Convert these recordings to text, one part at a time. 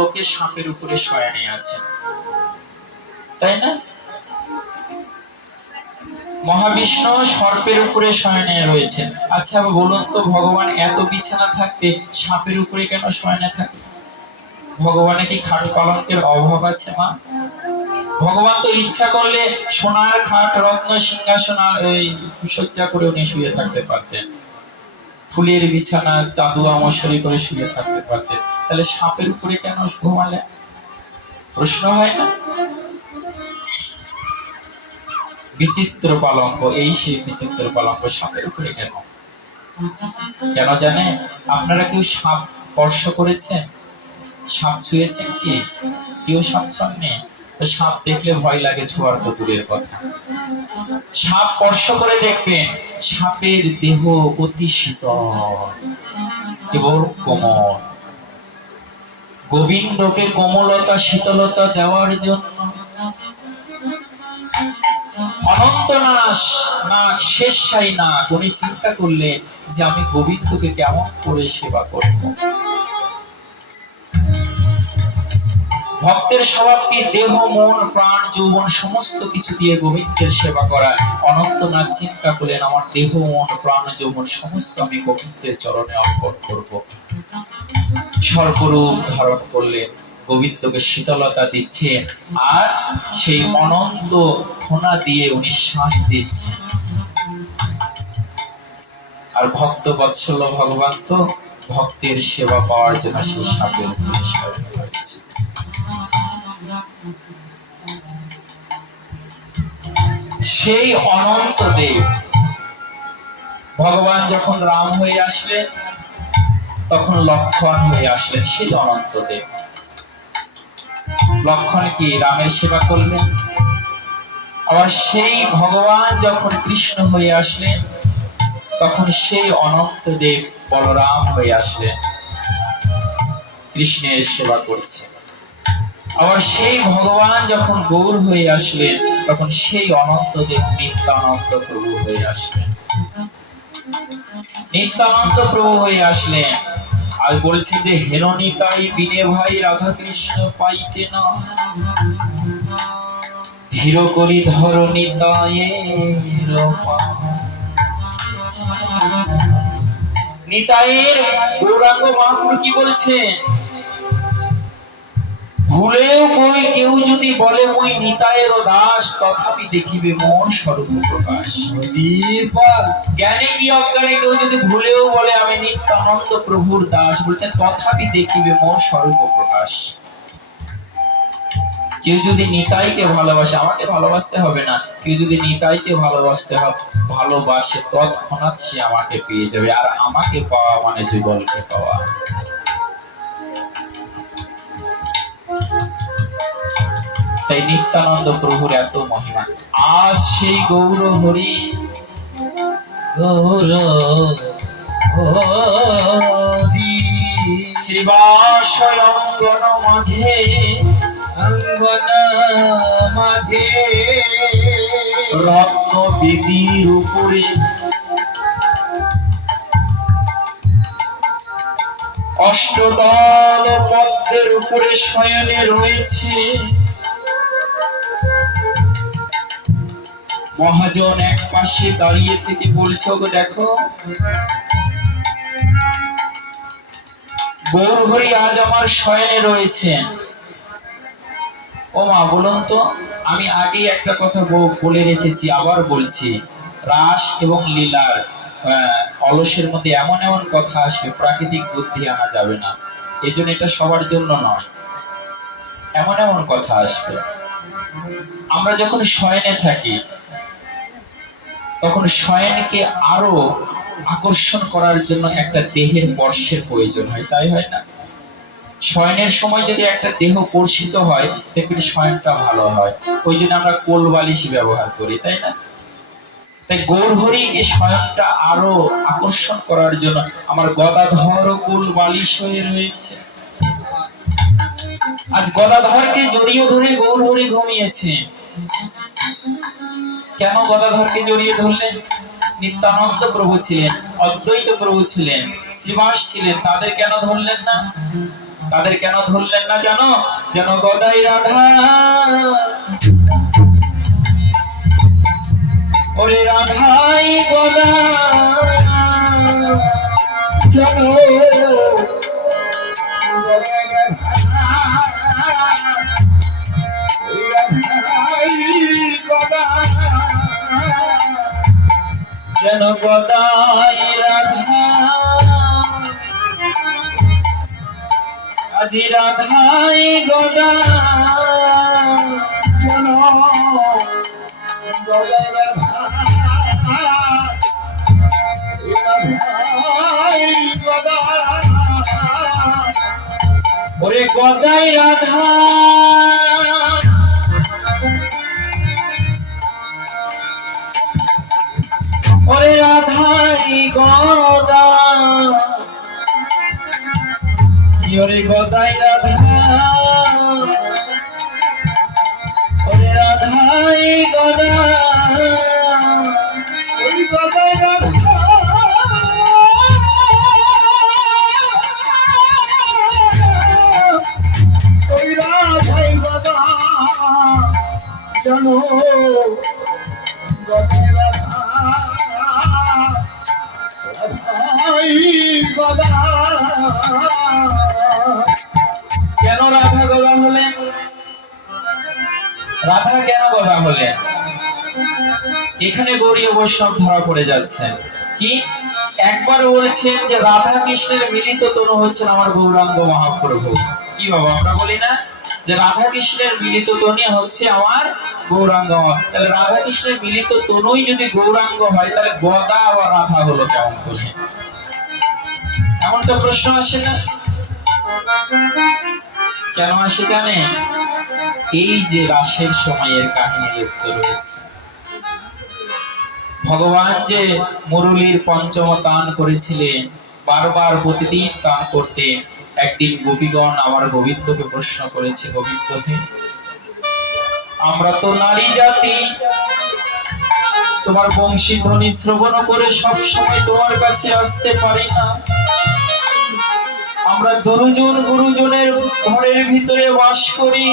লোকে সাপের উপরে শয়নে আছে, তাই না? মহাবিষ্ণু সর্পের উপরে শয়নে রয়েছে। আচ্ছা বলুন তো, ভগবান এত বিছানা থাকতে সাপের উপরে কেন শয়নে থাকে? ভগবানের কি খাট পালঙ্কের অভাব আছে মা? ভগবান তো ইচ্ছা করলে সোনার খাট রত্ন সিংহাসন সজ্জা করে উনি শুয়ে থাকতে পারতেন, ফুলের বিছানা চাদুয়া মশারি করে শুয়ে থাকতে পারতেন। তাহলে সাপের উপরে কেন ঘুমালেন? প্রশ্ন হয় না? বিচিত্র পালঙ্ক, এই সেই বিচিত্র পালঙ্ক সাপের উপরে কেন? কেন জানে? আপনারা কেউ সাপ স্পর্শ করেছেন? সাপ ছুঁয়েছেন কি? কেউ সাপ ছুঁননি? সাপ দেখলে ভয় লাগে, ছোঁয়ার তো দূরের কথা। সাপ স্পর্শ করে দেখবেন, সাপের দেহ অতি শীতল এবং কোমল। গোবিন্দকে কোমলতা শীতলতা দেওয়ার জন্য অনন্ত নাশ না শেষাই না উনি চিন্তা করলেন যে আমি গোবিন্দকে কেমন করে সেবা করব। ভক্তের স্বভাব কি দেহ মন প্রাণ যৌবন সমস্ত কিছু দিয়ে গোবিন্দের সেবা করা। অনন্তনাথ চিন্তা করলেন আমার দেহ মন প্রাণ যৌবন সমস্ত আমি গোবিন্দের চরণে অর্পণ করব। সর্বরূপ ধারণ করলেন, গোবিন্দকে শীতলতা দিচ্ছেন আর সেই অনন্ত ফোনা দিয়ে উনি শ্বাস দিচ্ছেন। আর ভক্ত বৎসল ভগবান তো ভক্তের সেবা পাওয়ার জন্য সেই সাপের উপরে শয়ন হয়েছে। সেই অনন্ত দেব ভগবান যখন রাম হয়ে আসলেন তখন লক্ষ্মণ হয়ে আসলেন সেই অনন্ত দেব। লক্ষ্মণ কি রামের সেবা করলেন? আবার সেই ভগবান যখন কৃষ্ণ হয়ে আসলেন তখন সেই অনন্ত দেব বলরাম হয়ে আসলেন, কৃষ্ণের সেবা করছে। আবার সেই ভগবান যখন গৌর হয়ে আসলেন তখন সেই অনন্ত দেব নিত্যানন্দ প্রভু হয়ে আসলেন, নিত্যানন্দ প্রভু হয়ে আসলেন। আর বলছেন যে হেন নিতাই বিনে ভাই রাধা কৃষ্ণ পাইতে না, ধীর করি ধর নিতায়ের নিতাইয়ের গৌরাঙ্গ মহাপ্রভু কি বলছেন? ভুলেও কই কেউ যদি বলে মই নিতাইয়ের দাস, তথাপি দেখিবে মোর স্বরূপ প্রকাশ। জ্ঞানে কি অজ্ঞানে কেউ যদি ভুলেও বলে আমি নিত্যানন্দ প্রভুর দাস, বলছেন তথাপি দেখিবে মোর স্বরূপ প্রকাশ। কেউ যদি নিতাইকে ভালোবাসে, আমাকে ভালোবাসতে হবে না, কেউ যদি নিতাইকে ভালোবাসে তৎক্ষণাৎ সে আমাকে পেয়ে যাবে। আর আমাকে পাওয়া মানে যুগলকে পাওয়া। তাই নিত্যানন্দ প্রভুর এত মহিমা। আজ সেই গৌর হরি গৌর হরি শ্রীবাসয় অঙ্গন মাঝে রত্ন বেদীর উপরে অষ্টদল পদ্মের উপরে শয়নে রয়েছে। মহাজন এক পাশে দাঁড়িয়ে থেকে বলছে গো দেখো গৌর হরি আজ আমার শয়নে রয়েছেন। ও মা বলুন তো, আমি আগে একটা কথা বলে রেখেছি, আবার বলছি, রাস এবং লীলার অলসের মধ্যে এমন এমন কথা আসবে প্রাকৃতিক বুদ্ধি আনা যাবে না। এই জন্য এটা সবার জন্য নয়, এমন এমন কথা আসবে। আমরা যখন শয়নে থাকি তখন শয়নকে আরো আকর্ষণ করার জন্য একটা দেহের স্পর্শের প্রয়োজন হয়, তাই হয় না? শয়নের সময় যদি একটা দেহ স্পর্শিত হয় দেখবেন শয়নটা ভালো হয়। ওই জন্য আমরা কোল বালিশ ব্যবহার করি, তাই না? তাই গৌর হরিকে শয়নটা আরো আকর্ষণ করার জন্য আমার গদাধর কোল বালিশ হয়ে রয়েছে। আজ গদাধরকে জড়িয়ে ধরে গৌর হরি ঘুমিয়েছে। কেন গদাধরকে জড়িয়ে ধরলেন? নিত্যানন্দ প্রভু ছিলেন, অদ্বৈত প্রভু ছিলেন, শ্রীবাস ছিলেন, তাদের কেন ধরলেন না? তাদের কেন ধরলেন না জানো? যেন গদাই রাধা, ওরে রাধাই গদা যেন যেন গদাই রাধা, আজি রাধাই গদা যেন ওরে গদাই রাধা, ওরে রাধাই গদা, ওরে গদাই রাধা, ওরে রাধাই গদা, ওই গদাই রাধা ওই রাধাই গদা যেন গদাই রাধা রাধাই গদা। কেন রাধা গদা হলেন? রাধা কেন গদা হলেন? এখানে গৌরীয় বৈষ্ণব ধরা পড়ে যাচ্ছে। কি একবার বলেছেন যে রাধা কৃষ্ণের মিলিত তনু হচ্ছেন আমার গৌরাঙ্গ মহাপ্রভু। কি বাবা আমরা বলি না যে রাধা কৃষ্ণের মিলিত তনু হচ্ছে আমার গৌরাঙ্গ? তাহলে রাধা কৃষ্ণের মিলিত তনুই যদি গৌরাঙ্গ হয়, তাহলে গদা আবার রাধা হলো কেমন করে? এমন তো প্রশ্ন আসে না? কেন আসে জানে? এই যে রাসের সময়ের কাহিনী লিপ্ত রয়েছে। ভগবান যে মুরলীর পঞ্চম গান করেছিলেন, বারবার প্রতিদিন গান করতে, একদিন গোপীগণ আমার গোবিন্দকে প্রশ্ন করেছে, গোবিন্দকে আমরা তো নারী জাতি, তোমার বংশী ধ্বনি শ্রবণ করে সব সময় তোমার কাছে আসতে পারি না, আমরা দুজন গুরুজনের ঘরের ভিতরে বাস করি,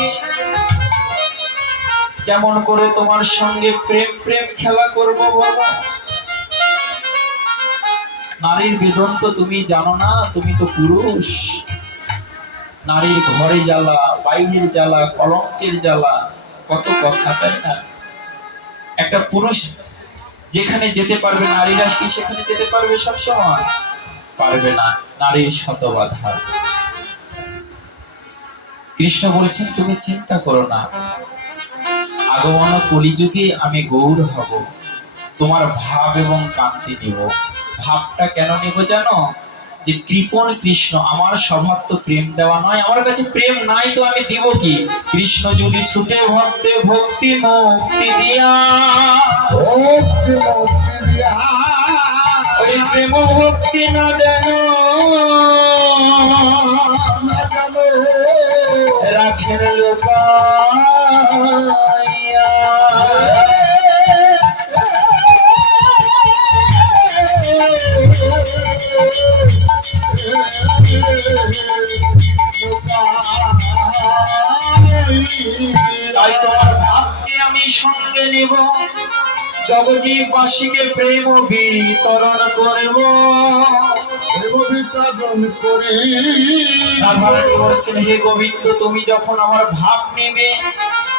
কেমন করে তোমার সঙ্গে প্রেম প্রেম খেলা করব বাবা? নারীর বেদন তো তুমি জানো না, তুমি তো পুরুষ। নারীর ঘরে জ্বালা, বাইরের জ্বালা, কলঙ্কের জ্বালা, কত কথা, তাই না? একটা পুরুষ যেখানে যেতে পারবে, নারীরা কি সেখানে যেতে পারবে? সব সময় পারবে না, নারীর শত বাধা। কৃষ্ণ বলছেন তুমি চিন্তা করো না, আগমন কলিযুগে আমি গৌর হব, তোমার ভাব এবং কান্তি নিব। ভাবটা কেন নিব জানো? যে কৃপণ কৃষ্ণ, আমার স্বভাব তো প্রেম দেওয়া নয়, আমার কাছে প্রেম নাই, তো আমি দিব কি? কৃষ্ণ যদি ছুটে ভক্তে ভক্তি মুক্তি দিয়া, ভক্তি মুক্তি দিয়া ওই প্রেম ভক্তি না দেন, না যেন রাখেন লোকাইয়া। তাই তোমার ভাবকে আমি সঙ্গে নেব, জগজীববাসীকে প্রেম বিতরণ করব। রাধারানী বলছেন হে গোবিন্দ, তুমি যখন আমার ভাব নিবে,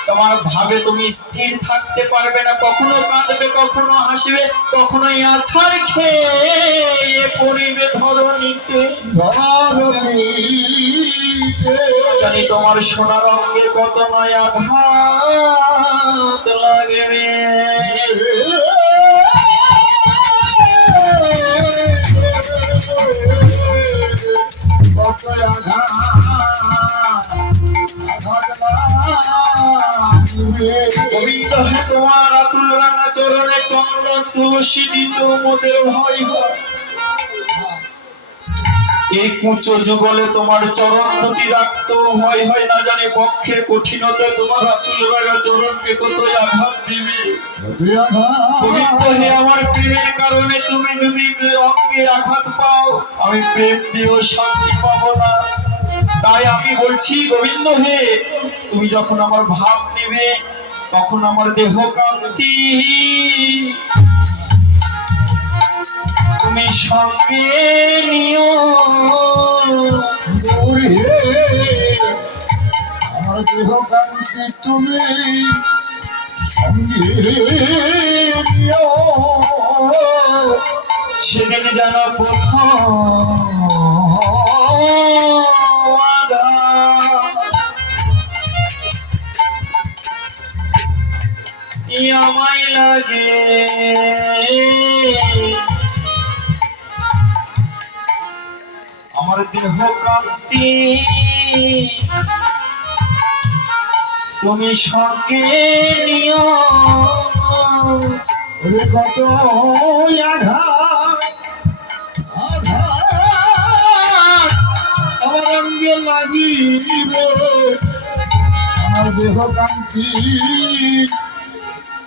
তোমার ভাবে তুমি স্থির থাকতে পারবে না, কখনো কাঁদবে, কখনো হাসবে, কখনো আছাড় খেয়ে পড়িবে ধরণীতে। জানি তোমার সোনার অঙ্গে কত নয় আঘাত লাগবে। গোবিন্দ হে তোমার আতুল রাঙা চরণে চন্দন তুলসী দিত মোদের ভয় হয়। এই কুঁচো যুগলে তোমার চরণ দুটি রাখতো ভয় হয়, না জানি বক্ষের কঠিনতা তোমার আতুল রাঙা চরণকে কত আঘাত দিবে। গোবিন্দ হে আমার প্রেমের কারণে তুমি যদি অঙ্গে আঘাত পাও, আমি প্রেম দিয়েও শান্তি পাবো না। তাই আমি বলছি গোবিন্দ হে, তুমি যখন আমার ভাব নেবে তখন আমার দেহ কান্তি তুমি সঙ্গে নিও। গৌরী হে, আমার দেহ কান্তি তুমি সঙ্গে নিও। সেদিন যেন প্রথম আঘাত আমায় লাগে, আমার দেহ কান্তি তুমি সঙ্গে নিও। ওরে কত আঘাত আঘাত আমার অঙ্গে লাগিবে, আমার দেহ কান্তি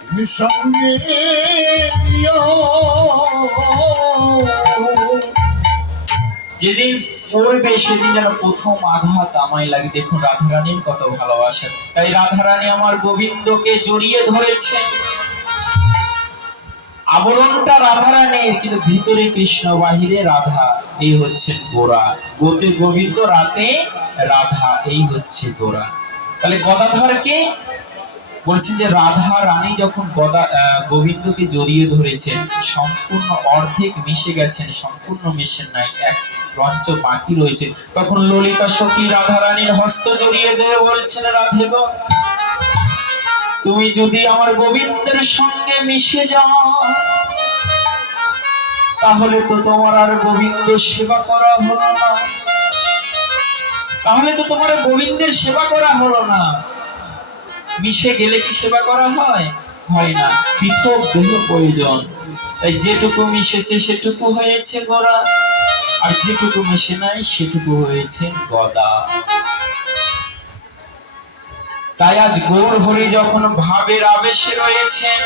তুমি সঙ্গে নিও। যেদিন পড়বে সেদিন যেন প্রথম আঘাত আমায় লাগে। দেখুন রাধারানীর কত ভালোবাসা, তাই রাধারানী আমার গোবিন্দকে জড়িয়ে ধরেছে। আবরণটা রাধারানীর, কিন্তু ভিতরে কৃষ্ণ, বাহিরে রাধা। এই হচ্ছে গোরা, গোতে গোবিন্দ, রাতে রাধা, এই হচ্ছে গোরা। তাহলে গদাধরকে বলছেন যে রাধা রানী যখন গোবিন্দকে জড়িয়ে ধরেছেন, সম্পূর্ণ অর্ধেক মিশে গেছেন, সম্পূর্ণ মিশেন নাই, এক রঞ্চ বাকি রয়েছে। তখন ললিতা সখী রাধা রানীর হস্ত জড়িয়ে দিয়ে বলছেন, রাধে গো, তুমি যদি আমার গোবিন্দের সঙ্গে মিশে যাও তাহলে তো তোমার আর গোবিন্দ সেবা করা হলো না, তাহলে তো তোমার গোবিন্দের সেবা করা হলো না। মিশে গেলে কি সেবা করা হয়? হয় না, পৃথক দেহ প্রয়োজন। তাই যেটুকু মিশেছে সেটুকু হয়েছে গোরা, আর যেটুকু মিশে নাই সেটুকু হয়েছে গদা। তাই আজ গৌর হরি যখন ভাবের আবেশে রয়েছেন,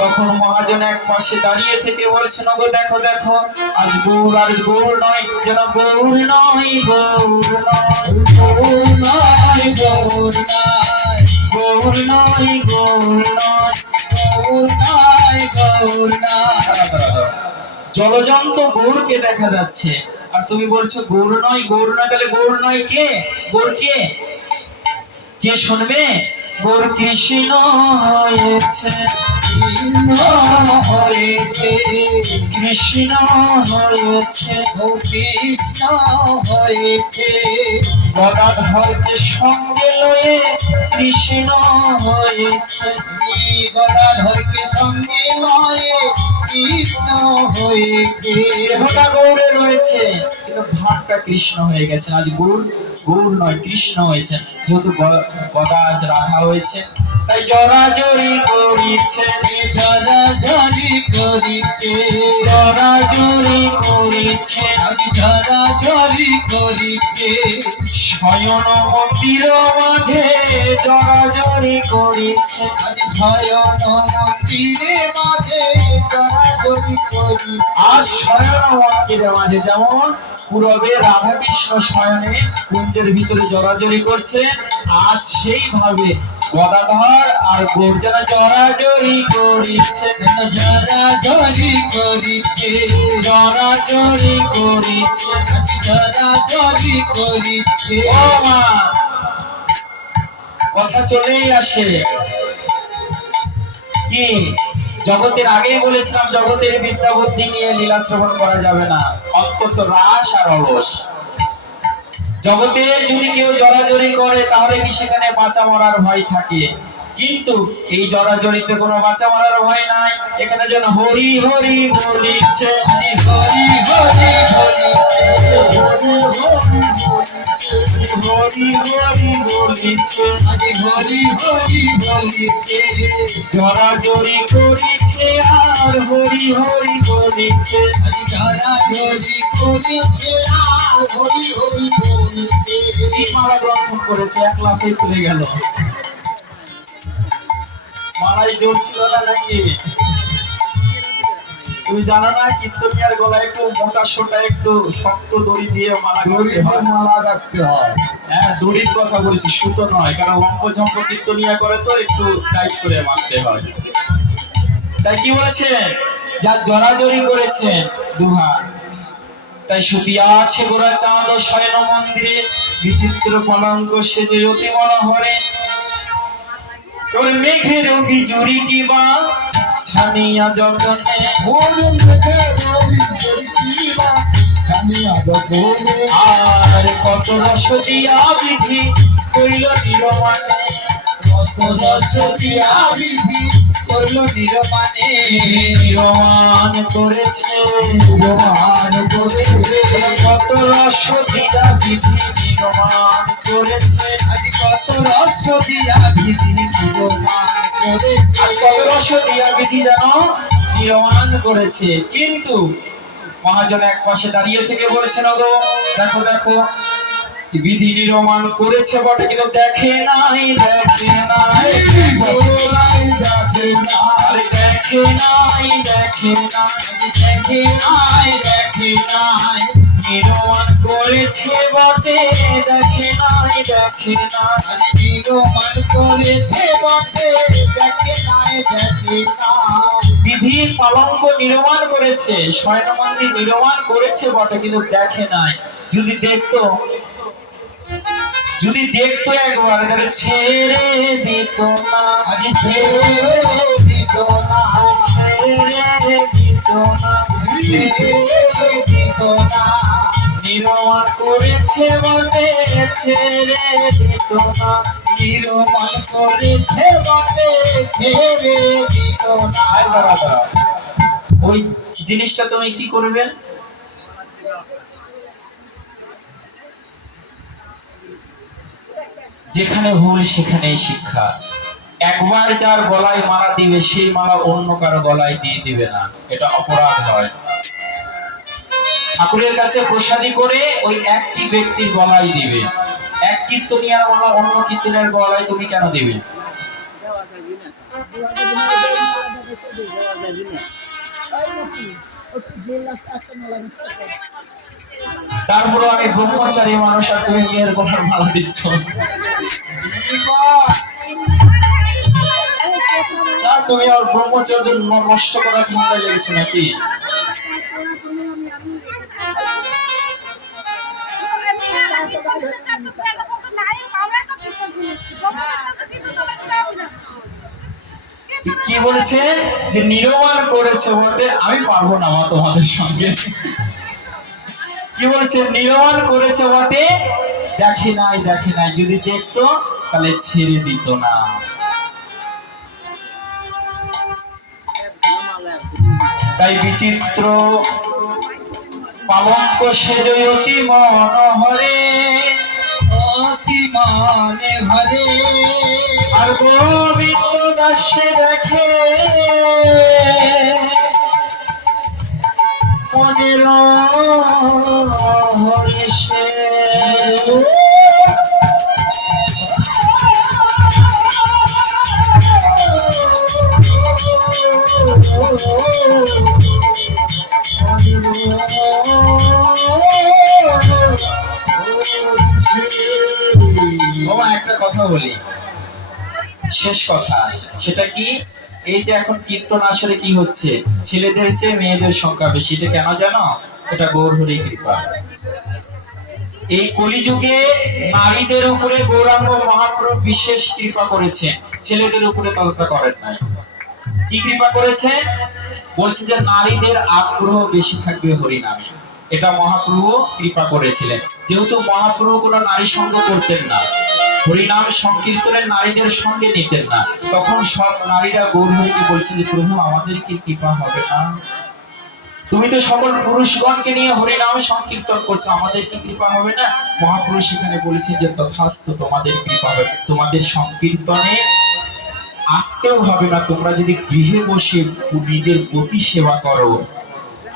তখন মহাজন এক পাশে দাঁড়িয়ে থেকে বলছেন, ওগো দেখো দেখো, আজ গৌর আর গৌর নয়, যেন গৌর নয় গৌর নয়, গৌর নাই গৌর নাই গৌর নয় গৌর নয়, গৌর নাই গৌর নাই। জলজন্ত গৌরকে দেখা যাচ্ছে, আর তুমি বলছো গৌর নয় গৌর নয়। তাহলে গৌর নয় কে? গৌর কে? কে শুনবে? গৌর কৃষ্ণ হয়েছে, কৃষ্ণ হয়েছে, কৃষ্ণ হয়েছে, ও কৃষ্ণ হয়েছে, গদাধরকে সঙ্গে লয়ে কৃষ্ণ হয়েছে। গদাধরকে সঙ্গে লয়ে কৃষ্ণ হয়েছে। দেহটা গৌরে রয়েছে কিন্তু ভাবটা কৃষ্ণ হয়ে গেছে। আজ গৌর গৌর নয় কৃষ্ণ হয়েছে, যেহেতু গদা আজ রাধা হয়েছে। তাই জরাজরি করিছে, ঝরাঝরি করিছে, জরাজরি করিছে, আমি ঝরাঝরি করিছে, শয়ন মন্দির মাঝে জরাজরি করিছে। আমি শয়ন মন্দিরে মাঝে ঝরাঝরি করি। আজ শয়ন মন্দিরের মাঝে যেমন পূরবে রাধা কৃষ্ণ শয়নে কুঞ্জের ভিতরে জড়াজড়ি করছে, আজ সেইভাবে গদাধর আর গৌর যেন জড়াজড়ি করিছে, ঝরাঝরি করিছে, জড়াজড়ি করিছে। ঝরাঝরি করিছে। ও মা, কথা চলেই আসে কি, জগতের আগেই বলেছিলাম জগতের বিদ্যা বুদ্ধি নিয়ে লীলা শ্রবণ করা যাবে না, অত্যন্ত রাস আর অলস। জগতে যদি কেউ জড়াজড়ি করে তাহলে কি সেখানে বাঁচা মরার ভয় থাকে? কিন্তু এই জড়াজড়িতে কোনো বাঁচা মরার ভয় নাই। এখানে যেন হরি হরি বলিছে, হরি হরি বলিছে, হরি হরি বলিছে, হরি হরি বলিছে, জড়াজড়ি করিছে আর হরি হরি বলিছে। ঝরাঝরি করিছে আর হরি হরি বলিছে। এই মালা গ্রন্থন করেছে, এক লাফে খুলে গেল। মালাই জোর ছিল না নাকি? তুমি জানো না কীর্তনিয়ার গলায় একটু মোটা সোটা একটু শক্ত দড়ি দিয়ে মালা করতে হয়। মালা রাখতে হয়। হ্যাঁ, দড়ির কথা বলছি, সুতো নয়, কারণ লম্প ঝম্প কীর্তনিয়া করে তো একটু টাইট করে মারতে হয়। তাই কি বলেছেন, যা জড়াজড়ি করেছেন দুহাত, তাই সুতিয়া আছে গোরা চাঁদ ও শয়ন মন্দিরে, বিচিত্র পলঙ্ক সেজে অতি মনোহরে। ওর মেঘের বিজুরি কিবা ছানিয়া যতনে, ওর মেঘে রবি জড়িবা জানিয়া যতনে, আর কত রস দিয়া বিধি কইল নিরমানে, কত রস দিয়া বিধি করল নিরমানে, নিরমান করেছে নিরমান করে কত রস দিয়া বিধি নিরমান করেছে। আজ কত রস দিয়া বিধি নিরমান করে, আর কত রস দিয়া বিধি যেন নিরমান করেছে। কিন্তু মহাজন এক পাশে দাঁড়িয়ে থেকে বলেছেন, ওগো দেখো দেখো, বিধি নিরমান করেছে বটে কিন্তু দেখে নাই, দেখে নাই, গোলাই দেখে আর দেখে নাই, দেখে নাই, দেখে নাই, দেখে নাই, নিরমান করেছে বটে দেখে নাই, দেখে নাই। আজ নিরমান করেছে বটে দেখে নাই, দেখে নাই, বিধি পালঙ্ক নির্মাণ করেছে, শয়ন মন্দির নির্মাণ করেছে বটে কিন্তু দেখে নাই। যদি দেখতো, যদি দেখতো একবার তাহলে ছেড়ে দিত না, আজ ছেড়ে দিত না, ছেড়ে দিত না। ছেড়ে দিত না, নির্মাণ করেছে বটে ছেড়ে দিত না। নিরমান করেছে বটে ছেড়ে দিত না। আয় বাবা দাঁড়াও। ওই জিনিসটা তুমি কি করবে, যেখানে ভুল সেখানেই শিক্ষা। একবার যার গলায় মালা দিবে সেই মালা অন্য কারো গলায় দিয়ে দিবে না, এটা অপরাধ হয়। ঠাকুরের কাছে প্রসাদী করে ওই একটি ব্যক্তির গলায় দিবে। এক কীর্তনিয়ার মালা অন্য কীর্তনের গলায় তুমি কেন দিবে? তারপরে আমি ব্রহ্মচারী মানুষ আর তুমি মেয়ের গলার মালা দিচ্ছ, আর তুমি আর ব্রহ্মচর্য নষ্ট করা চিন্তা লেগেছে নাকি? কি বলছেন যে নির্মাণ করেছে বটে, আমি পারবো না মা তোমাদের সঙ্গে। কি বলছে, নির্মাণ করেছে বটে দেখে নাই, দেখে নাই, যদি দেখতো তাহলে ছেড়ে দিত না। তাই বিচিত্র পালঙ্ক সেজই অতি মনোহরে, অতি মানে ঘরে, আর গোবিন্দ দাসে দেখে মনের হরিষে। বাবা একটা কথা বলি, শেষ কথা, সেটা কি, এই যে এখন কীর্তন আসরে কি হচ্ছে, ছেলেদের চেয়ে মেয়েদের সংখ্যা বেশি, এটা কেন জানো? এটা গৌরহরি কৃপা। এই কলিযুগে নারীদের উপরে গৌরাঙ্গ মহাপ্রভু বিশেষ কৃপা করেছেন, ছেলেদের উপরে ততটা করেন নাই। কি কৃপা করেছেন? বলছে যে নারীদের আগ্রহ বেশি থাকবে হরিনামে, এটা মহাপ্রভু কৃপা করেছিলেন। যেহেতু মহাপ্রভু কোনো নারী সঙ্গ করতেন না, হরিনাম সংকীর্তনের নারীদের সঙ্গে নিতেন না, তখন সব নারীরা গৌরহরিকে বলছে যে প্রভু আমাদের কি কৃপা হবে না? তুমি তো সকল পুরুষগণকে নিয়ে হরিনাম সংকীর্তন করছো, আমাদের কি কৃপা হবে না? মহাপুরুষ সেখানে বলেছেন যে তথাস্তু, তোমাদের কৃপা হবে, তোমাদের সংকীর্তনে আসতেও হবে না, তোমরা যদি গৃহে বসে নিজের পতি সেবা করো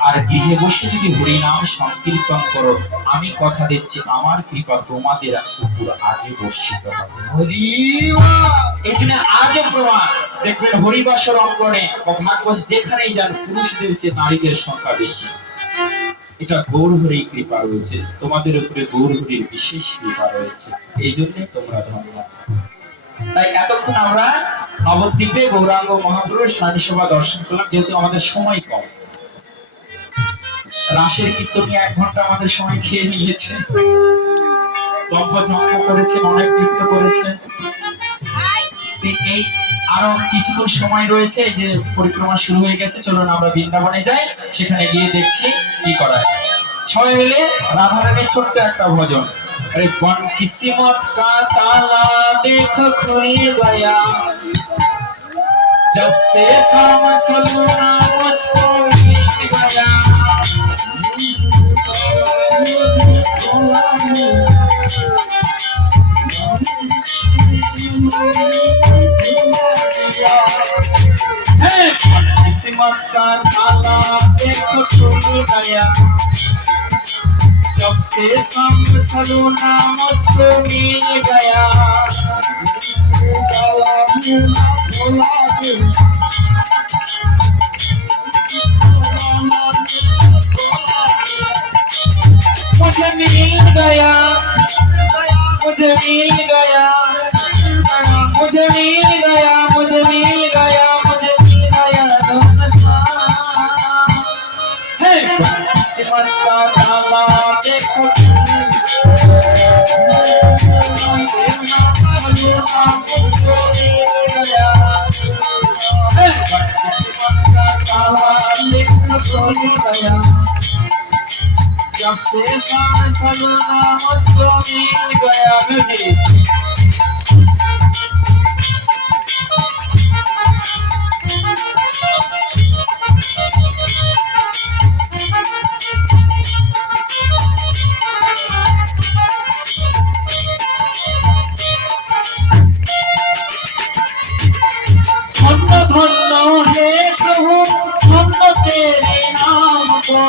আর গৃহে বসে যদি হরিনাম সংকীর্তন করো, আমি কথা দিচ্ছি আমার কৃপা তোমাদের উপর আগে বর্ষিত হবে। এই জন্য আজও প্রমাণ দেখবেন হরিবাসর অঙ্গনে ও ভাগবত যেখানেই যান পুরুষদের চেয়ে নারীদের সংখ্যা বেশি। এটা গৌর হরির কৃপা রয়েছে, তোমাদের উপরে গৌর হরির বিশেষ কৃপা রয়েছে, এই জন্য তোমরা ধন্য। তাই এতক্ষণ আমরা নবদ্বীপে গৌরাঙ্গ মহাপুরুষ নারী সভা দর্শন করলাম। যেহেতু আমাদের সময় কম, রাসের কীর্তনে 1 ঘন্টা আমাদের সময় খেয়ে নিয়েছে, লম্ফঝম্প করেছেন, অনেক নৃত্য করেছেন। এই আরো কিছুক্ষণ সময় রয়েছে, এই যে পরিক্রমা শুরু হয়ে গেছে, চলুন আমরা বৃন্দাবনে যাই, সেখানে গিয়ে দেখছি কি করা হয়। সবাই মিলে রাধারানীর ছোট্ট একটা ভজন। अरे बन किस्मत का ताला देखो खुल गया, जब से शाम सलूना मुझको मिल गया। किस्मत का ताला देखो खुल गया, जब से शाम सलूना मुझको मिल गया। मुझे मिल गया, मुझे मिल गया, मुझे मिल गया, मुझे मिल गया, मुझे मिल गया है किस्मत का ताला देखो मुझको मिल गया, किस्मत का ताला देखो खुल गया, जब से शाम सलूना मुझको मिल गया। धन्य धन्य हे प्रभु, धन्य तेरे नाम को,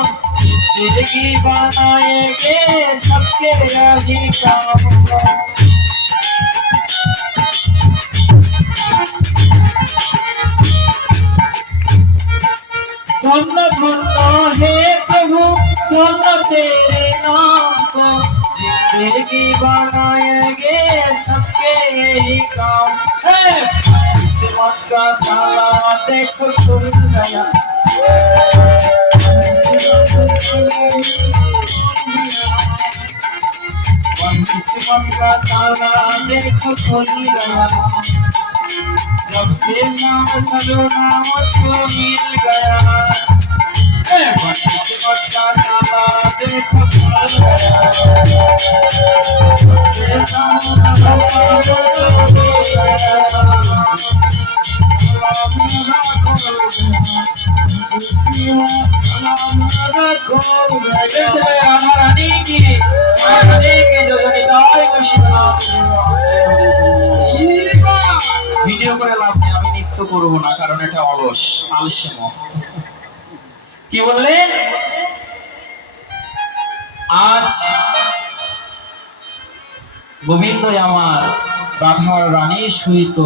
जिंदगी बनाएंगे सबके यही काम को। धन्य धन्य हे प्रभु, धन्य तेरे नाम को, जिंदगी बनाएंगे सबके यही काम है। किस्मत का ताला देखो खुल गया, किस्मत का ताला देखो खुल गया, जब से शाम सलूना मुझको मिल गया। किस्मत का ताला देखो खुल गया, जब से शाम सलूना मुझको मिल गया। ভিডিও করে লাভ নেই, আমি নৃত্য করবো না, কারণ এটা অলস আলসেম। কি বললেন? আজ গোবিন্দই আমার রাধা রানীর সহিত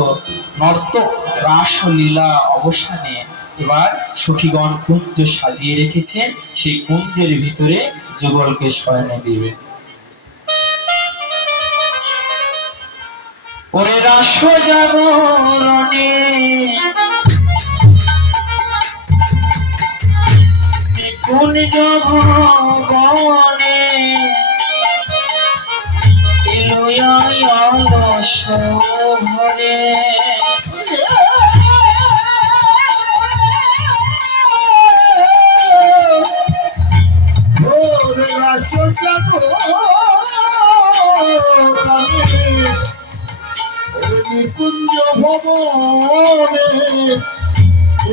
নর্তক রাসলীলা অবসানে এবার সখীগণ কুঞ্জ সাজিয়ে রেখেছেন, সেই কুঞ্জের ভিতরে যুগলকে শয়নে দিবেন। ওরে রাস জাগরণে কুঞ্জ ভবনে এলো অলস ভরে। কুঞ্জ ভবনে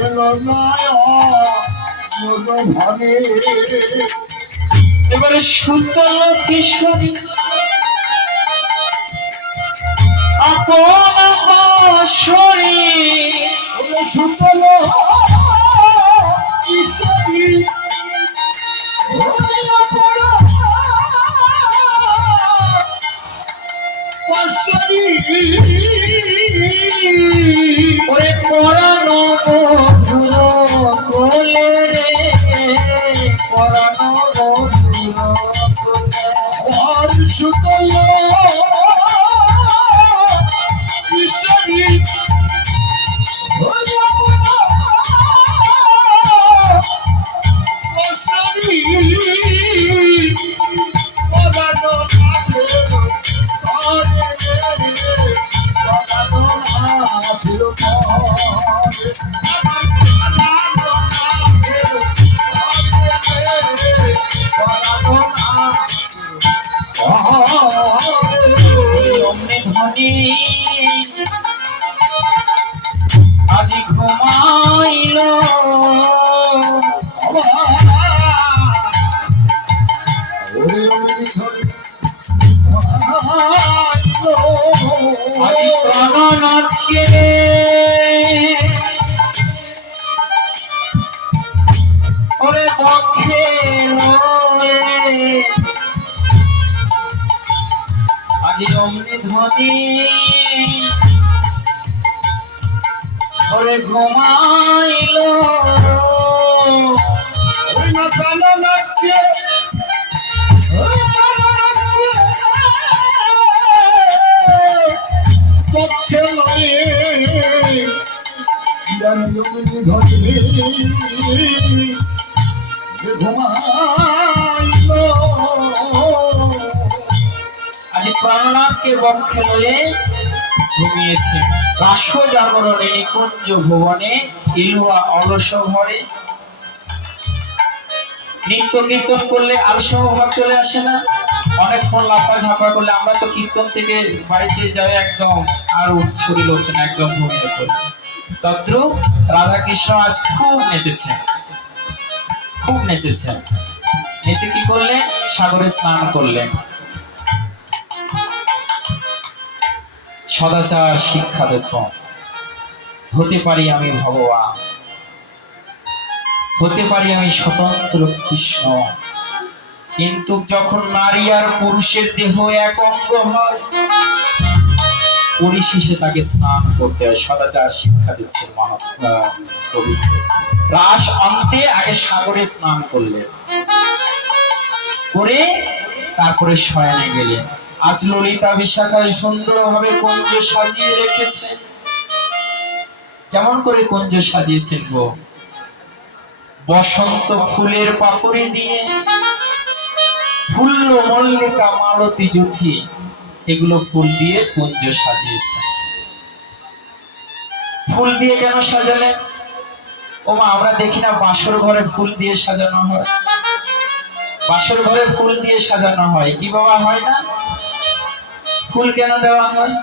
এলো ভাবে, এবারে সুতল কিশোরী আপন বাঁশরি, সুতল কিশোরী ওরে পরানো মধুর কোলে রে, পরানো মধুর কোলে। আর সুতল ঈশ্বরী অমনি ধ্বনি আজি ঘুমাইল, আজি প্রাণনাথকে ওরে বক্ষে লয়ে, আজি অমনি ধ্বনি ওরে ঘুমাইল, ওই না প্রাণা লাগছে পক্ষে লয়ে ধরে ঘুমাইল। আজি প্রাণনাথকে বক্ষে লয়ে ঘুমিয়েছে। রাস জাগরণে নিকুঞ্জ ভুবনে ইলুয়া অলস ভরে। নিত্য কীর্তন করলে আলস্য ভাব চলে আসে না? অনেকক্ষণ লাফা ঝাপা করলে, আমরা তো কীর্তন থেকে বাড়িতে যাই একদম আর শরীর ওঠে না, একদম ঘুমিয়ে পড়ি। তদ্রুপ রাধাকৃষ্ণ আজ খুব নেচেছে, খুব নেচেছে। নেচে কি করলেন? সাগরে স্নান করলেন। সদাচার শিক্ষা দেখো, হতে পারি আমি ভগবান, হতে পারি আমি স্বতন্ত্র কৃষ্ণ, কিন্তু যখন নারী আর পুরুষের দেহ এক অঙ্গ হয়, পরিশেষে তাকে স্নান করতে হয়। সদাচার শিক্ষা দিচ্ছে মহাত্মা কবি। রাস অন্তে আগে সাগরে স্নান করলেন, করে তারপরে শয়নে গেলেন। আজ ললিতা বিশাখায় সুন্দরভাবে কুঞ্জ সাজিয়ে রেখেছে। কেমন করে কুঞ্জ সাজিয়েছেন গো? বসন্ত ফুলের পাপড়ি দিয়ে, ফুল্ল মল্লিকা মালতী জ্যোতি, এগুলো ফুল দিয়ে কুঞ্জ সাজিয়েছে। ফুল দিয়ে কেন সাজালেন? ও মা, আমরা দেখি না বাসর ঘরে ফুল দিয়ে সাজানো হয়? বাসর ঘরে ফুল দিয়ে সাজানো হয়, কি বাবা হয় না? ফুল কেন দেওয়া হয়?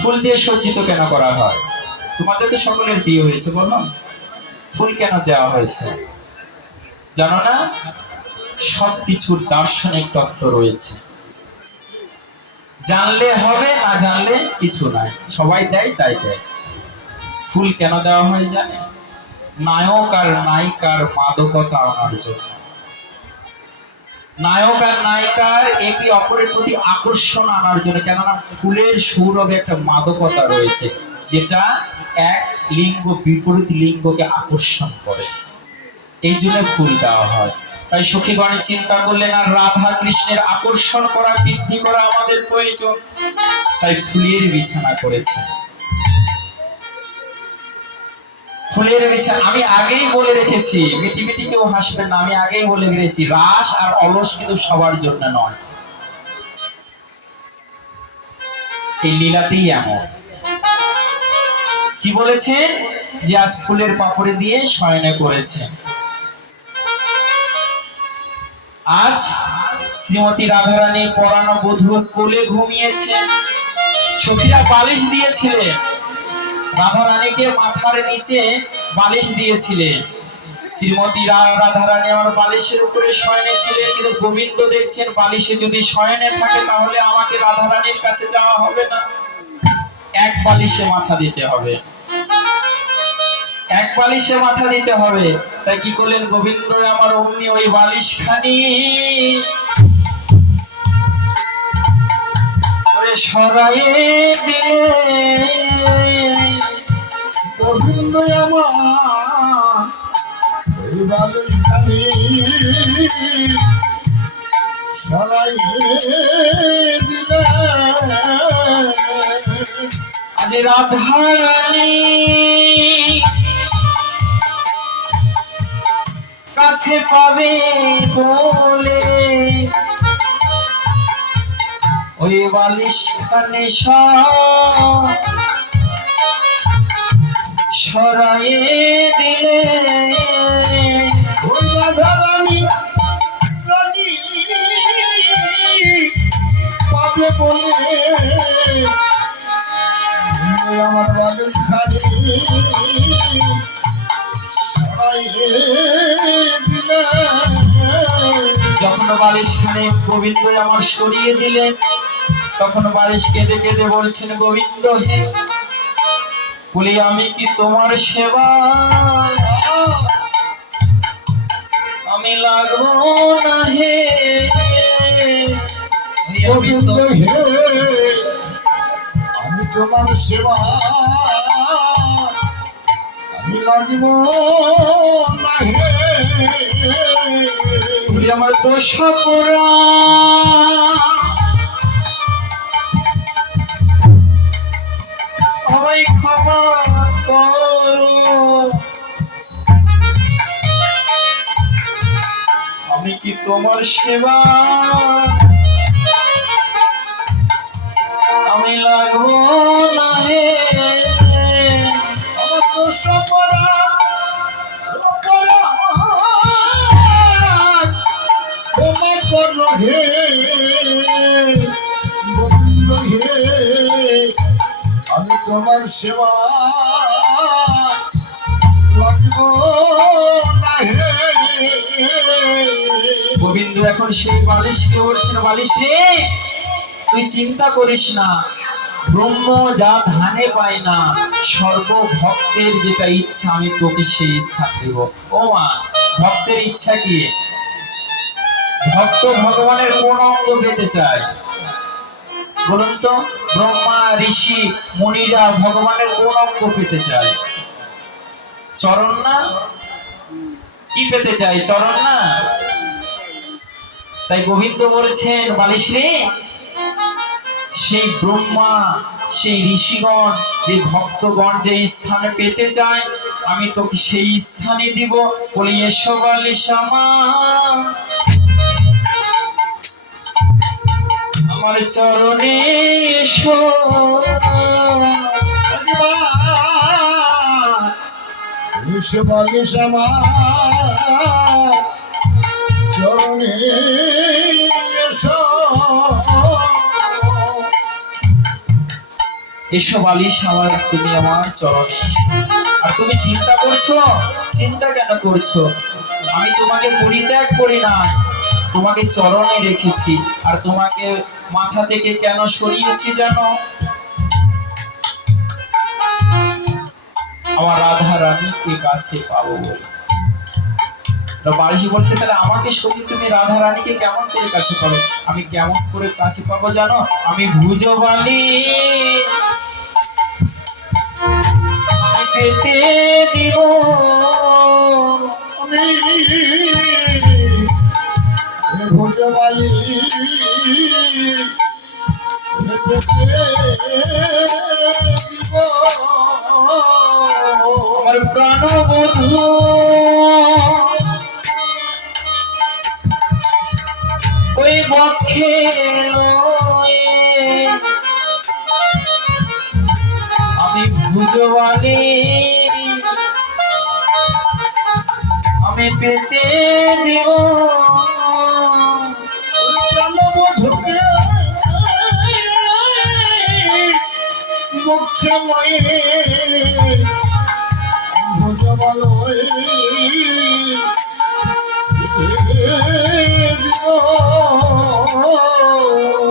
ফুল দিয়ে সজ্জিত কেন করা হয়? তোমাদের তো সকলের বিয়ে হয়েছে, বলো ফুল কেন দেওয়া হয়েছে? জানো না? সবকিছুর দার্শনিক তত্ত্ব রয়েছে, জানলে হবে, না জানলে কিছু নাই। সবাই দেয় তাই দেয়। ফুল কেন দেওয়া হয় জানে? নায়ক আর নায়িকার মাদকতা আনার জন্য। নায়ক আর নায়িকার একে অপরের প্রতি আকর্ষণ আনার জন্য। কেননা ফুলের সৌরভে একটা মাদকতা রয়েছে, যেটা এক লিঙ্গ বিপরীত লিঙ্গকে আকর্ষণ করে। এই জন্য ফুল দেওয়া হয়। তাই সখীগণে চিন্তা করলেন, আর রাধা কৃষ্ণের আকর্ষণ করা, বৃদ্ধি করা আমাদের প্রয়োজন। তাই ফুলের বিছানা করেছে। ফুলের বিছানা আমি আগেই বলে রেখেছি, মিটি মিটি কেউ হাসবেন না, আমি আগেই বলে রেখেছি, রাস আর অলস কিন্তু সবার জন্য নয়। এই লীলাতেই এমন। কি বলেছেন? যে আজ ফুলের পাপড়ি দিয়ে শয়নে করেছে। আজ শ্রীমতী রাধারানী পরানো বধূর কোলে ঘুমিয়েছে। সখীরা বালিশ দিয়েছিলেন, রাধারানীকে মাথার নিচে বালিশ দিয়েছিলেন। শ্রীমতী রাধারানী আমার বালিশের উপরে শয়নে ছিলেন, কিন্তু গোবিন্দ দেখছেন বালিশে যদি শয়নে থাকে তাহলে আমাকে রাধারানীর কাছে যাওয়া হবে না, এক বালিশে মাথা দিতে হবে, এক বালিশে মাথা দিতে হবে। তাই কি করলেন গোবিন্দ আমার? অমনি ওই বালিশ খানি সরায়ে দিলে গোবিন্দ আমার ওই বালুখানি সরাইয়ে দিলে আজ রাধারানী কাছে পাবে বলে ওই বালিশ খানে সরায়ে দিলে ওই রাধারানী রানী পাবে বলে ওই আমার বালুখানি সরাইয়ে দিলে যখন বালিশ খানে গোবিন্দ আমার সরিয়ে দিলেন তখন বালিশ কেঁদে কেঁদে বলছেন গোবিন্দ হে বলি আমি কি তোমার সেবা আমি লাগবো না হে গোবিন্দ হে আমি তোমার সেবা আমি লাগিব না হে বলি আমার দোষ পুরা আমায় ক্ষমা করো আমি কি তোমার সেবা আমি লাগবো না হে আমার তো সপরাধ ক্ষমা করো হে গোবিন্দ হে আমি তোমার সেবা লাগিব না হে গোবিন্দ এখন সেই বালিশকে বলছেন বালিশ রে তুই চিন্তা করিস না ব্রহ্ম যা ধানে পায় না সর্বভক্তের যেটা ইচ্ছা আমি তোকে সেই স্থান দেব ও মা ভক্তের ইচ্ছা কি ভক্ত ভগবানের কোন অঙ্গ পেতে চায় বলুন তো ব্রহ্মা ঋষি মুনিরা ভগবানের কোন অঙ্গ পেতে চায় চরণ না কি পেতে চায় চরণ না তাই গোবিন্দ বলেছেন বালিশ রে সেই ব্রহ্মা সেই ঋষিগণ যে ভক্তগণ যে স্থানে পেতে চায় আমি তোকে সেই স্থানে দিব বলি এসো বালিশ আমার চরণে এসো বালিশ আমার চরণে এসো এসো বালিশ আমার তুমি আমার চরণে এসো। আর তুমি চিন্তা করছো চিন্তা কেন করছো আমি তোমাকে পরিত্যাগ করি না তোমাকে চরণে রেখেছি আর তোমাকে মাথা থেকে কেন সরিয়েছি জানো আমার রাধা রানীকে কাছে পাবো বলে বালিশি বলছে তাহলে আমাকে সরিয়ে তুমি রাধা রানীকে কেমন করে কাছে পাবে আমি কেমন করে কাছে পাবো জানো আমি ভুজবালি পেতে দিব আমি ভোজবালি আমার প্রাণবধূ ওই বক্ষে লয়ে আমি ভুজবালি আমি পেতে দিব প্রাণবধূকে মুখে লয়ে ভোজবালয়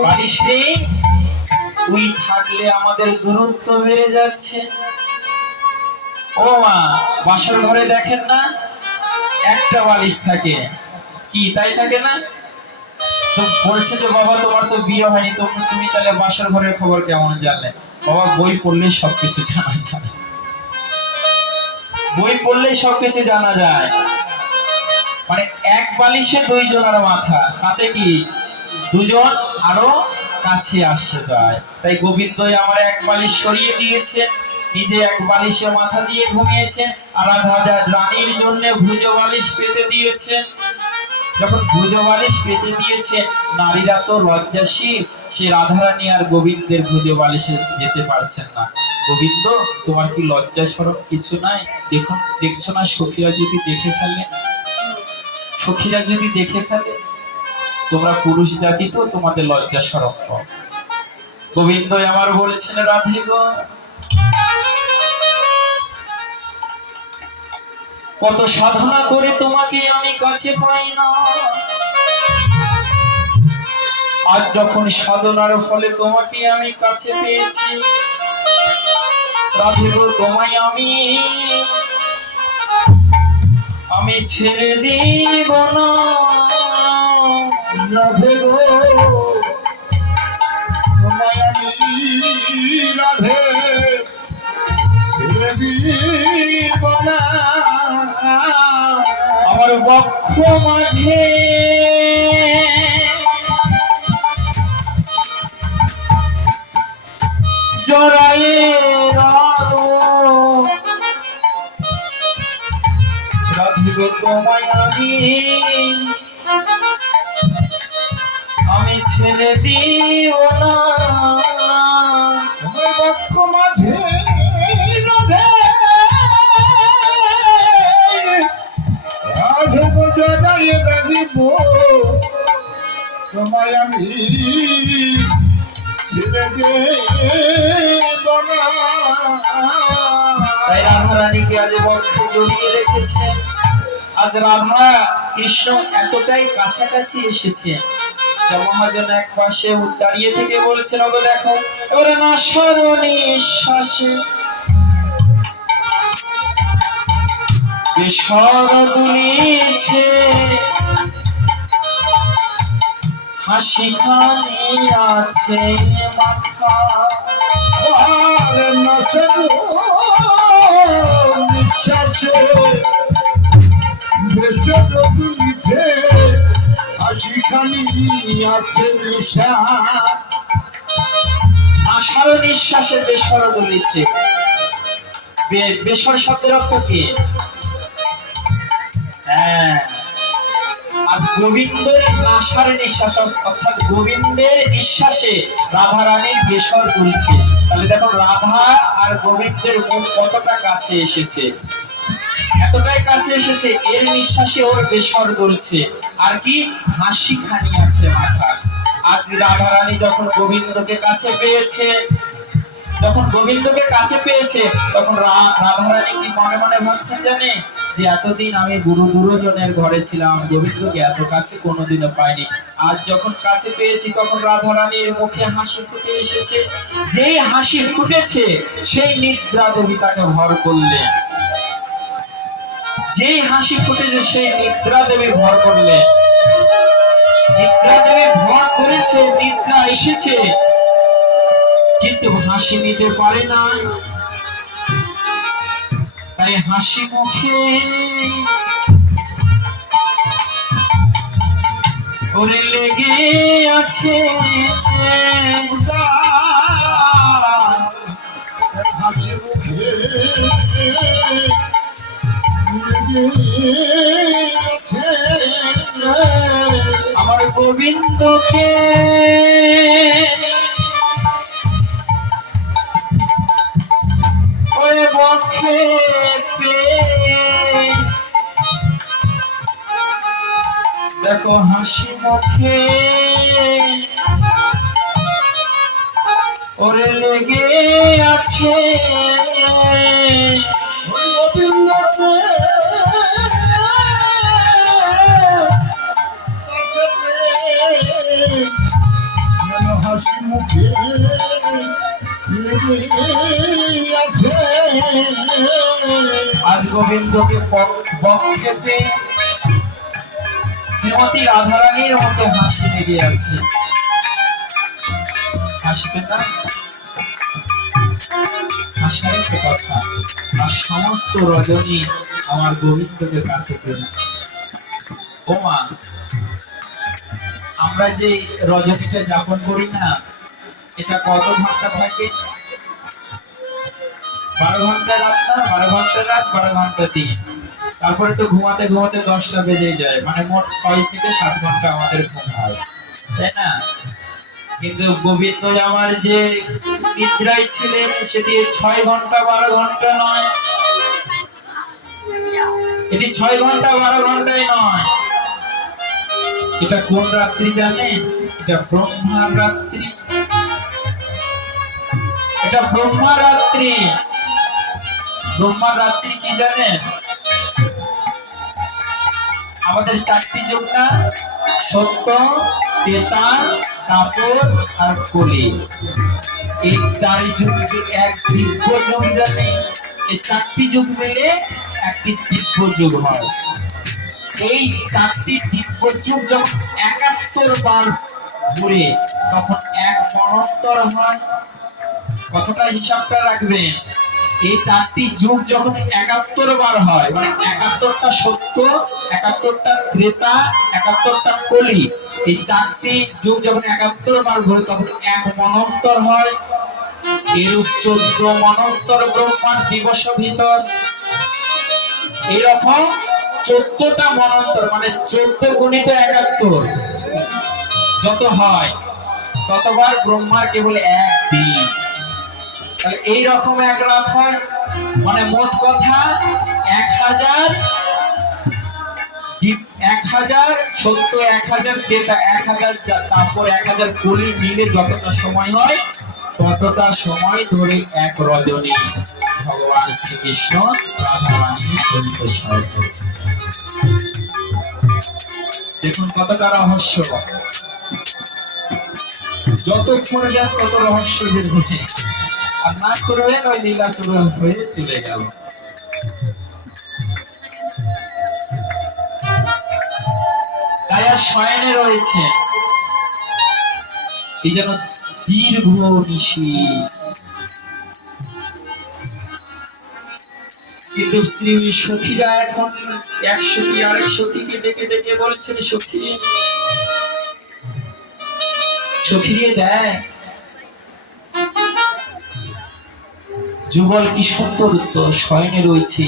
বালিশ রে তুই থাকলে আমাদের দূরত্ব বেড়ে যাচ্ছে ও মা বাসর ঘরে দেখেন না একটা বালিশ থাকে কি তাই থাকে না তো বলছে যে বাবা তোমার তো বিয়ে হয়নি, তো তুমি তাহলে বাসর ঘরের খবর কেমন জানলে? বাবা বই পড়লেই সবকিছু জানা যায়, বই পড়লেই সবকিছু জানা যায়। মানে এক বালিশে দুইজনের মাথা, তাতে কি দুজন আরো কাছে আসে যায়। তাই গোবিন্দই আমার এক বালিশ সরিয়ে দিয়েছে, নিজে এক বালিশে মাথা দিয়ে ঘুমিয়েছেন, আর রাধা রানীর জন্য ভুজ বালিশ পেতে দিয়েছে। যখন ভুজ বালিশ পেতে দিয়েছে, নারীরা তো লজ্জাশীল, সে রাধারানী আর গোবিন্দের ভুজ বালিশে যেতে পারছেন না। গোবিন্দ তোমার কি লজ্জা সরম কিছু নাই? দেখুন, দেখছো না সখীরা যদি দেখে ফেলে, সখীরা যদি দেখে ফেলে, তোমরা পুরুষ জাতি তো তোমাদের লজ্জা সরম পাও। গোবিন্দ আমার বলছেন রাধে গো, কত সাধনা করে তোমাকে আমি কাছে পাই না, আজ যখন সাধনার ফলে তোমাকে আমি কাছে পেয়েছি, রাধে গো তোমায় আমি ছেড়ে দিব না। রাধে গো তোমায় আমি রাধে ছেড়ে দিব না। আমার বক্ষ মাঝে জড়ায়ে রাখো, রাধে গো তোমায় আমি ছেড়ে দিব না। তোমার বক্ষ মাঝে রাধে রাধে গো জড়ায়ে রাখিব, তোমায় আমি ছেড়ে দেব না। তাই রাধা রানীকে আজ বক্ষে জড়িয়ে রেখেছেন। আজ রাধা কৃষ্ণ এতটাই কাছাকাছি এসেছে, যা মহাজন এক পাশে দাঁড়িয়ে থেকে বলছেন, ওগো দেখো এবারে না নিঃশ্বাসে বেসর দুলিছে, হাসি খানি আছে মাথা, আর নাচনো নিঃশ্বাসে বেসর দুলিছে, হাসিখানি আছে নিশা। আষাঢ় নিঃশ্বাসে বেসর দুলিছে। বেসর শব্দের অর্থ কি? হ্যাঁ, আজ গোবিন্দের আষাঢ় নিঃশ্বাস, অর্থাৎ গোবিন্দের নিঃশ্বাসে রাধা রানীর বেসর দুলছে। তাহলে দেখো রাধা আর গোবিন্দের মন কতটা কাছে এসেছে, এতটাই কাছে এসেছে, এর নিঃশ্বাসে ওর বেসর দুলছে। আর কি হাসি খানি আছে মাথা। আজ রাধা রানী যখন গোবিন্দকে কাছে পেয়েছে, যখন গোবিন্দকে কাছে পেয়েছে, তখন রাধা রানী কি মনে মনে ভাবছেন জানে, যে এতদিন আমি গুরু দুরজনের ঘরে ছিলাম, গোবিন্দকে এত কাছে কোনোদিনও পাইনি, আজ যখন কাছে পেয়েছি তখন রাধা রানীর মুখে হাসি ফুটে এসেছে। যেই হাসি ফুটেছে সেই নিদ্রা দেবী তাকে ভর করলেন, যেই হাসি ফুটেছে সেই নিদ্রা দেবী ভর করলেন। নিদ্রা দেবী ভর করেছে, নিদ্রা এসেছে, কিন্তু হাসি নিতে পারে না। তাই হাসি মুখে ওরে লেগে আছে, হাসি মুখে আমার গোবিন্দকে ওরে বক্ষে দেখো হাসি মুখে ওরে লেগে আছে, গোবিন্দকে হাসি মুখে আছে। আজ গোবিন্দকে বক্ষেতে শ্রীমতী রাধারানীর মধ্যে হাসি লেগে আছে। হাসবে না, হাসারই তো কথা। আর সমস্ত রজনী আমার গোবিন্দকে কাছে পেয়েছে। ও মা, আমরা যে রজনীটা যাপন করি না, এটা কত ঘন্টা থাকে? 12 ঘন্টা রাত না? 12 ঘন্টা রাত, 12 ঘন্টা দিন। তারপরে তো ঘুমাতে ঘুমাতে 10টা বেজে যায়, মানে মোট 6 থেকে 7 ঘন্টা আমাদের ঘুম হয়, তাই না? কিন্তু গোবিন্দ আমার যে নিদ্রায় ছিলেন, সেটি 6 ঘন্টা 12 ঘন্টা নয়, এটি 6 ঘন্টা 12 ঘন্টাই নয়। এটা কোন রাত্রি জানেন? এটা ব্রহ্মার রাত্রি। এটা ব্রহ্মার রাত্রি। ব্রহ্মার রাত্রি কি জানেন? আমাদের 4টি যুগ না? সত্য, ত্রেতা, দ্বাপর আর কলি। এই 4 যুগকে এক দিব্য যুগ জানে। এই 4টি যুগ মিলে একটি দিব্য যুগ হয়। এই 4টি দিব্য যুগ যখন 71 বার ঘুরে, তখন এক মনন্তর হয়। কতটা হিসাবটা রাখবেন? এই 4টি যুগ যখন 71 বার হয়, মানে 71টা সত্য, 71টা ত্রেতা, 71টা কলি, এই 4টি যুগ যখন 71 বার ঘুরে, তখন এক মনন্তর হয়। এরূপ 14 মনন্তর ব্রহ্মার দিবস ভিতর। এরকম 14টা মনন্তর, মানে 14 গুণিত 71 যত হয়, ততবার ব্রহ্মার কেবল একদিন। এইরকম এক রাত হয়, মানে মোট কথা 1000 সত্য, 1000 ত্রেতা, 1000 তারপর 1000 কলি মিলে যতটা সময় হয়, ততটা সময় ধরে এক রজনী ভগবান শ্রীকৃষ্ণ রাধারানী সহিত শয়ন করছে। দেখুন কতটা রহস্য। যত করবেন তত রহস্য বেরোবে, আর না করবেন ওই লীলাচরণ হয়ে চলে গেল। তাই আর শয়নে রয়েছে এই যেন দীর্ঘ নিশি। কিন্তু শ্রী সখীরা এখন 1 সখী আরেক সখীকে ডেকে ডেকে বলছেন, সখী সখীরে দেয় যুগল কি সুন্দর তো শয়নে রয়েছে।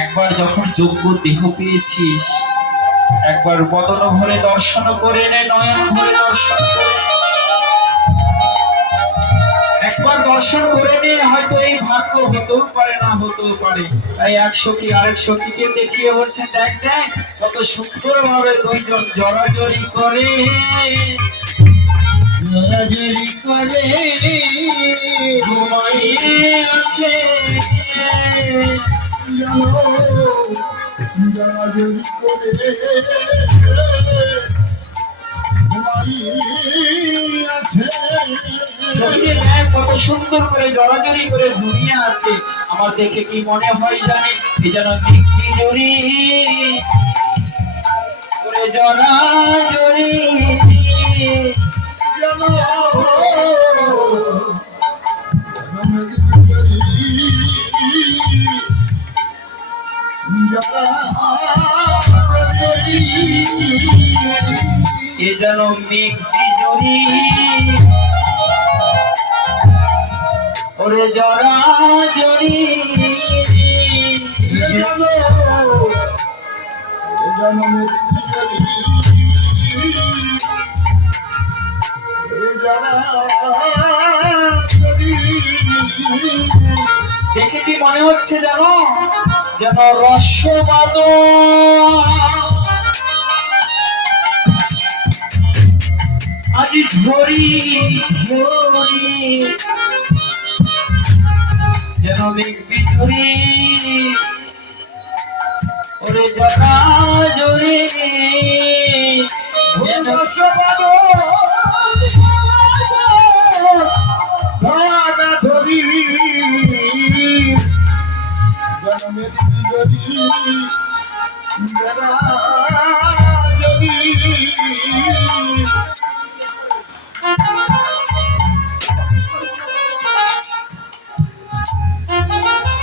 একবার যখন যোগ্য দেহ পেয়েছিস, একবার বদন ভরে দর্শন করে নে, নয়ন ভরে দর্শন করে নে, একবার দর্শন করে নে। হয়তো এই ভাগ্য হতেও পারে, না হতেও পারে। তাই এক সখী আরেক সখীকে দেখিয়ে বলছেন, দেখ দেখ কত সুন্দর ভাবে দুইজন জড়াজড়ি করে, জড়াজড়ি করে ঘুমাইয়ে আছে, জড়াজড়ি করে কত সুন্দর করে জড়াজড়ি করে ঘুমিয়ে আছে। আমার দেখে কি মনে হয় জানিস? এ যেন বিক্রি জড়ি করে জড়াজড়ি এ যেন মেঘটি জড়ি ওরে জড়া জড়ি, দেখে কি মনে হচ্ছে জানো? যেন রসবাদ আজি ঝরি ঝরি, যেন মেঘটি ঝরি ওরে জড়া জড়ি, রসবাদ ধরা ধরি, যেন মেঘটি ঝরি জড়া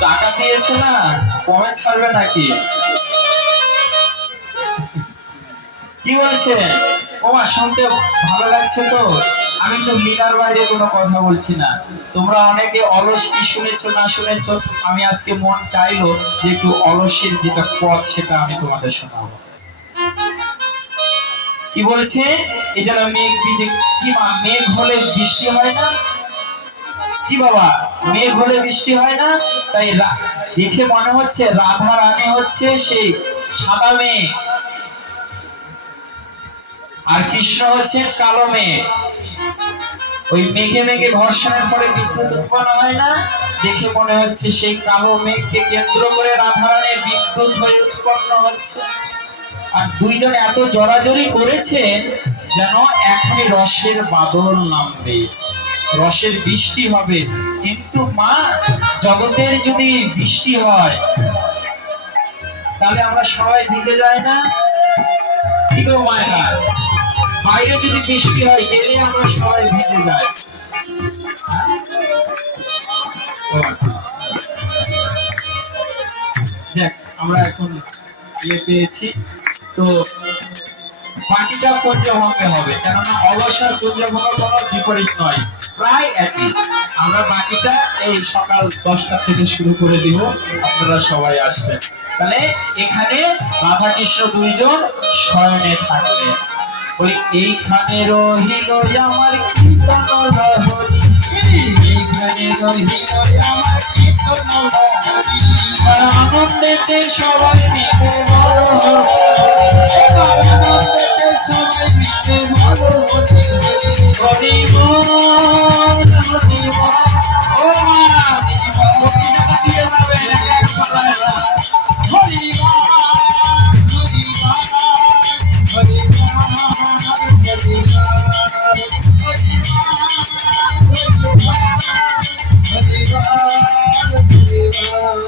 টাকা দিয়েছে না, কমে ছাড়বে নাকি? কি বলছে? ওমা শুনতে ভালো লাগছে তো। আমি তো লীলার বাইরে কোনো কথা বলছি না। তোমরা অনেকে অলস কি শুনেছো না শুনেছো, আমি আজকে মন চাইলো যে একটু অলসের যেটা পথ সেটা আমি তোমাদের শোনাবো। কি বলেছে? এই যেন মেঘ ভিজে, কি মা মেঘ হলে বৃষ্টি হয় না? কি বাবা, মেঘ হলে বৃষ্টি হয় না? তাই দেখে মনে হচ্ছে রাধা রানী হচ্ছে সেই সাদা মেঘ, আর কৃষ্ণ হচ্ছে কালো মেঘ। ওই মেঘে মেঘে ঘর্ষণের পরে বিদ্যুৎ উৎপন্ন হয় না? দেখে মনে হচ্ছে সেই কালো মেঘকে কেন্দ্র করে রাধারানীর বিদ্যুৎ হয়ে উৎপন্ন হচ্ছে। আর দুইজন এত জড়াজড়ি করেছে যেন এখনই রসের বাদল নামবে, রসের বৃষ্টি হবে। কিন্তু মা, জগতের যদি বৃষ্টি হয় তাহলে আমরা সবাই ভিজে যাই না? কি গো মায়া, বাইরে যদি বৃষ্টি হয় গেলে আমরা সবাই ভিজে যাই। ও আচ্ছা। যাক, আমরা এখন পেয়েছি তো বাকিটা কুঞ্জভঙ্গে হবে, কেননা অবসর কুঞ্জভঙ্গ কোনো বিপরীত নয়, প্রায় একই। আমরা বাকিটা এই সকাল 10টা থেকে শুরু করে দিব, আপনারা সবাই আসবেন। তাহলে এখানে রাধা কৃষ্ণ দুইজন শয়নে থাকলেন। ওই এইখানে রহিল আমার কীর্তন লহরী, এইখানে রহিল আমার কীর্তন লহরী, আর আনন্দেতে সবাই মিলে বড় আনন্দেতে সবাই মিলে বলো হরি হরি। হরি বল, হরি বল। ও মা, কবিতাটা দিয়ে যাবেন এক পাতায় না। হরি বল, হরি বল, হরি বল, হরি বল, হরি বল, হরি বল, হরি বল।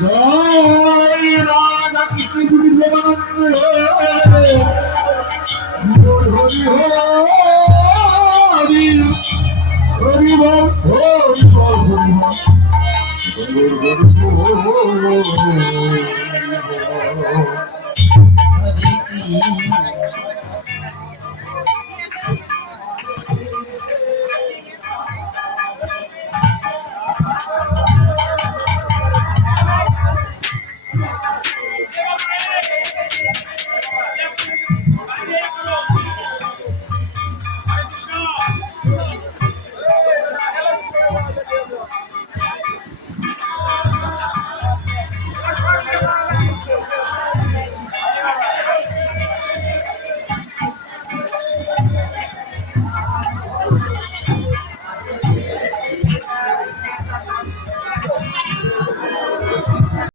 জয় রাধা কৃষ্ণ গুরু দেবানন্দ, হরি হরি হরি হরি বল, হরি বল, হরি বল, হরি বল।